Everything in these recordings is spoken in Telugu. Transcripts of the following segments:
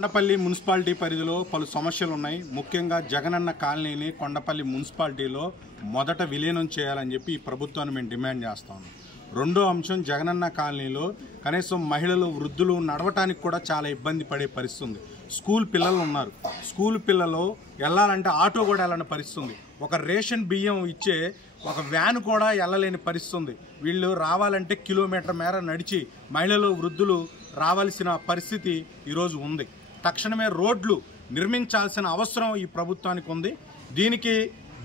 కొండపల్లి మున్సిపాలిటీ పరిధిలో పలు సమస్యలు ఉన్నాయి. ముఖ్యంగా జగనన్న కాలనీని కొండపల్లి మున్సిపాలిటీలో మొదట విలీనం చేయాలని చెప్పి ఈ ప్రభుత్వాన్ని మేము డిమాండ్ చేస్తాము. రెండో అంశం, జగనన్న కాలనీలో కనీసం మహిళలు, వృద్ధులు నడవటానికి కూడా చాలా ఇబ్బంది పడే పరిస్థితి ఉంది. స్కూల్ పిల్లలు ఉన్నారు. స్కూల్ పిల్లలు వెళ్ళాలంటే ఆటో కూడా వెళ్ళని పరిస్థితి ఉంది. ఒక రేషన్ బియ్యం ఇచ్చే ఒక వ్యాన్ కూడా వెళ్ళలేని పరిస్థితి ఉంది. వీళ్ళు రావాలంటే కిలోమీటర్ మేర నడిచి మహిళలు, వృద్ధులు రావాల్సిన పరిస్థితి ఈరోజు ఉంది. తక్షణమే రోడ్లు నిర్మించాల్సిన అవసరం ఈ ప్రభుత్వానికి ఉంది. దీనికి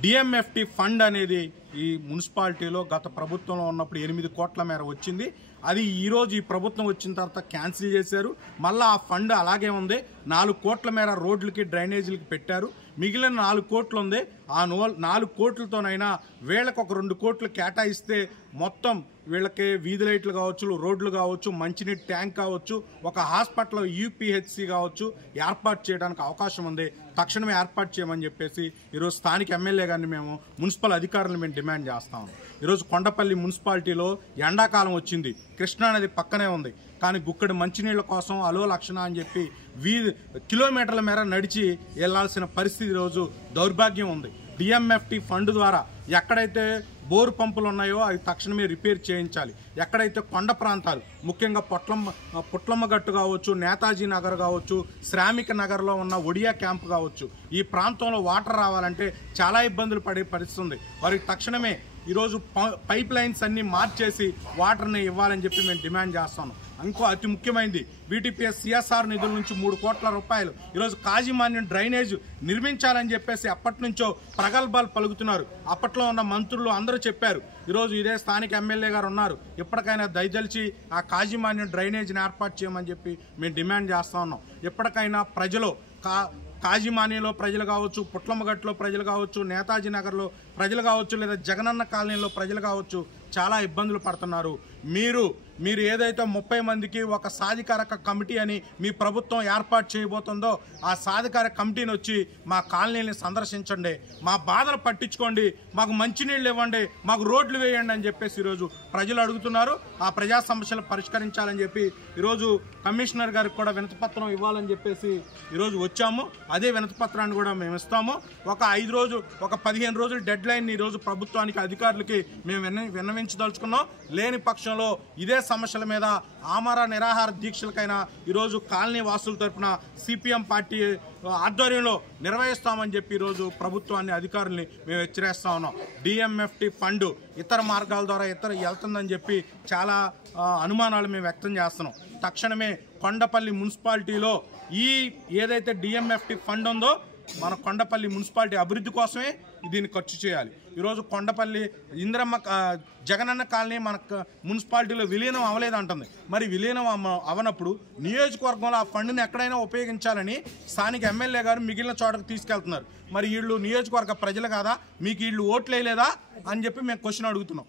డిఎంఎఫ్టి ఫండ్ అనేది ఈ మున్సిపాలిటీలో గత ప్రభుత్వంలో ఉన్నప్పుడు 8 కోట్ల మేర వచ్చింది. అది ఈరోజు ఈ ప్రభుత్వం వచ్చిన తర్వాత క్యాన్సిల్ చేశారు. మళ్ళీ ఆ ఫండ్ అలాగే ఉంది. 4 కోట్ల మేర రోడ్లకి, డ్రైనేజీలకి పెట్టారు. మిగిలిన 4 కోట్లు ఉంది. ఆ 4 కోట్లతోనైనా వీళ్ళకి ఒక 2 కోట్లు కేటాయిస్తే మొత్తం వీళ్ళకి వీధి లైట్లు కావచ్చు, రోడ్లు కావచ్చు, మంచినీటి ట్యాంక్ కావచ్చు, ఒక హాస్పిటల్ యూపీహెచ్సి కావచ్చు ఏర్పాటు చేయడానికి అవకాశం ఉంది. తక్షణమే ఏర్పాటు చేయమని చెప్పేసి ఈరోజు స్థానిక ఎమ్మెల్యే గారిని మేము, మున్సిపల్ అధికారులను మేము డిమాండ్ చేస్తాము. ఈరోజు కొండపల్లి మున్సిపాలిటీలో ఎండాకాలం వచ్చింది. కృష్ణానది పక్కనే ఉంది. కానీ గుక్కడి మంచినీళ్ళ కోసం అలో లక్షణ అని చెప్పి కిలోమీటర్ల మేర నడిచి వెళ్లాల్సిన పరిస్థితి ఈరోజు దౌర్భాగ్యం ఉంది. డిఎంఎఫ్టి ఫండ్ ద్వారా ఎక్కడైతే బోరు పంపులు ఉన్నాయో అవి తక్షణమే రిపేర్ చేయించాలి. ఎక్కడైతే కొండ ప్రాంతాలు, ముఖ్యంగా పుట్లమ్మ గట్టు కావచ్చు, నేతాజీ నగర్ కావచ్చు, శ్రామిక నగర్లో ఉన్న ఒడియా క్యాంప్ కావచ్చు, ఈ ప్రాంతంలో వాటర్ రావాలంటే చాలా ఇబ్బందులు పడే పరిస్థితి ఉంది. వారికి తక్షణమే ఈరోజు పైప్ లైన్స్ అన్ని మార్చేసి వాటర్ని ఇవ్వాలని చెప్పి మేము డిమాండ్ చేస్తాను. ఇంకో అతి ముఖ్యమైనది, వీటీపీఎస్ సిఎస్ఆర్ నిధుల నుంచి 3 కోట్ల రూపాయలు ఈరోజు కాజీమాన్యం డ్రైనేజ్ నిర్మించాలని చెప్పేసి అప్పటి నుంచో ప్రగల్భాలు పలుకుతున్నారు. అప్పట్లో ఉన్న మంత్రులు అందరూ చెప్పారు. ఈరోజు ఇదే స్థానిక ఎమ్మెల్యే గారు ఉన్నారు. ఎప్పటికైనా దయదలిచి ఆ కాజీమాన్యం డ్రైనేజ్ని ఏర్పాటు చేయమని చెప్పి మేము డిమాండ్ చేస్తా ఉన్నాం. ఎప్పటికైనా ప్రజలు కాజీమానిలో ప్రజలు కావచ్చు, పుట్లమ్మగట్టులో ప్రజలు కావచ్చు, నేతాజీ నగర్లో ప్రజలు కావచ్చు, లేదా జగనన్న కాలనీలో ప్రజలు కావచ్చు చాలా ఇబ్బందులు పడుతున్నారు. మీరు ఏదైతే 30 మందికి ఒక సాధికారక కమిటీ అని మీ ప్రభుత్వం ఏర్పాటు చేయబోతుందో ఆ సాధికార కమిటీని వచ్చి మా కాలనీని సందర్శించండి, మా బాధలు పట్టించుకోండి, మాకు మంచినీళ్ళు ఇవ్వండి, మాకు రోడ్లు వేయండి అని చెప్పేసి ఈరోజు ప్రజలు అడుగుతున్నారు. ఆ ప్రజా సమస్యలు పరిష్కరించాలని చెప్పి ఈరోజు కమిషనర్ గారికి కూడా వినతిపత్రం ఇవ్వాలని చెప్పేసి ఈరోజు వచ్చాము. అదే వినతిపత్రాన్ని కూడా మేము ఇస్తాము. ఒక 15 రోజులు డెడ్ లైన్ ఈరోజు ప్రభుత్వానికి, అధికారులకి మేము విన్నవించదలుచుకున్నాం. లేని పక్షంలో ఇదే సమస్యల మీద ఆమర నిరాహార దీక్షలకైనా ఈరోజు కాలనీ వాసుల తరఫున సిపిఎం పార్టీ ఆధ్వర్యంలో నిర్వహిస్తామని చెప్పి ఈరోజు ప్రభుత్వాన్ని, అధికారుల్ని మేము హెచ్చరిస్తా ఉన్నాం. డిఎంఎఫ్టి ఫండ్ ఇతర మార్గాల ద్వారా వెళ్తుందని చెప్పి చాలా అనుమానాలు మేము వ్యక్తం చేస్తున్నాం. తక్షణమే కొండపల్లి మున్సిపాలిటీలో ఏదైతే డిఎంఎఫ్టి ఫండ్ ఉందో మన కొండపల్లి మున్సిపాలిటీ అభివృద్ధి కోసమే దీన్ని ఖర్చు చేయాలి. ఈరోజు కొండపల్లి ఇందిరమ్మ జగనన్న కాలనీ మన మున్సిపాలిటీలో విలీనం అవ్వలేదంటుంది. మరి విలీనం అవనప్పుడు నియోజకవర్గంలో ఆ ఫండ్ని ఎక్కడైనా ఉపయోగించాలని స్థానిక ఎమ్మెల్యే గారు మిగిలిన చోటకు తీసుకెళ్తున్నారు. మరి వీళ్ళు నియోజకవర్గ ప్రజలు కాదా? మీకు వీళ్ళు ఓట్లు వేయలేదా అని చెప్పి మేము క్వశ్చన్ అడుగుతున్నాం.